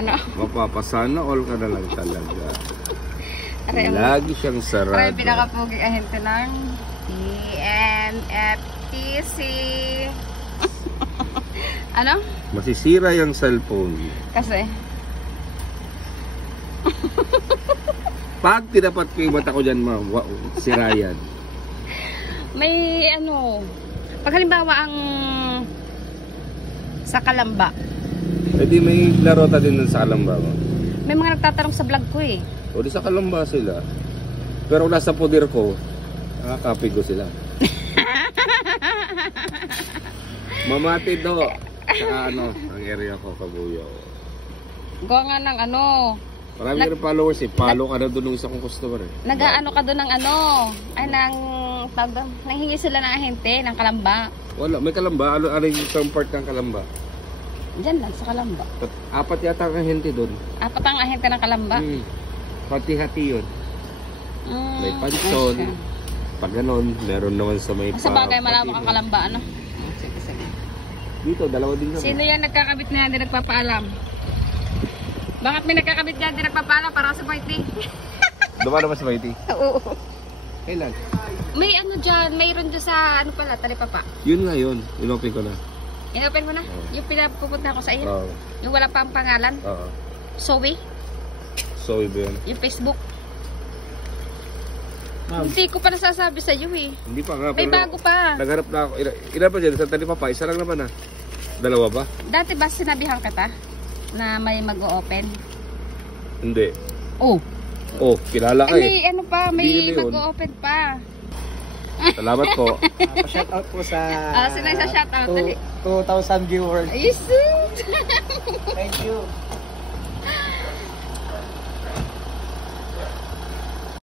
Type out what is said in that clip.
Ano? Mapapasana all ka na lang talaga. Aray, Lagi siyang sarado. Aray, pinakapuging ahente ng TNFTC. Ano? Masisira yung cellphone. Kasi? Pag tinapat ko yung mata ko dyan, sira yan. May ano, pag halimbawa ang sa Kalamba, E di may larota din dun sa Kalamba mo. may mga nagtatanong sa vlog ko eh. O di sa Kalamba sila. Pero kung nasa poder ko, nakakapi ko sila. Mamati do. Sa ano, ang area ko, Kabuyo. Gawa nga ng ano, Marami ka rin followers eh. Follow ka na doon ng isang customer eh. nag-ano ka doon ng ano, ay nanghingi sila ng ahente ng Kalamba. Wala, may Kalamba. Ano yung isang part ng Kalamba? Diyan lang sa Kalamba. Apat yata ang ahente doon. Apat ang ahente ng Kalamba. Hati-hati yun. May pansyon. Okay. Pag ganon, meron naman sa may Sa bagay malawak ang Kalamba, ano? Sige, sige. Dito, dalawa din naman. Sino yan nagkakabit na hindi nagpapaalam? Bakit may nagkakabit na hindi nagpapaalam? Parang si Whitey. Dumano ba si Mighty? Oo. Kailan? May ano dyan, mayroon dyan sa ano pala, Talipapa. Yun nga yun. Inopen ko na. Inopen mo na? Yung pinapupunta ko sa iyo? Oo. Yung wala pa ang pangalan? Oo. Zoe? So, iba yun. Yung Facebook? Ma'am. Hindi ko pa nasasabi sa iyo eh. Hindi pa nga. May pero bago pa. Nagharap na ako. Ilan pa dyan? Sa Talipapa, isa lang naman ah. Dalawa ba? Dati ba sinabihan kita na may mag-o-open? Hindi. Oh. Oh, kilala ka May eh. ano pa, Hindi may yun yun. mag-o-open pa. Salamat po. Pa-shoutout po sa Sino yung sa shoutout? 2,000 viewers. Ayos! Thank you.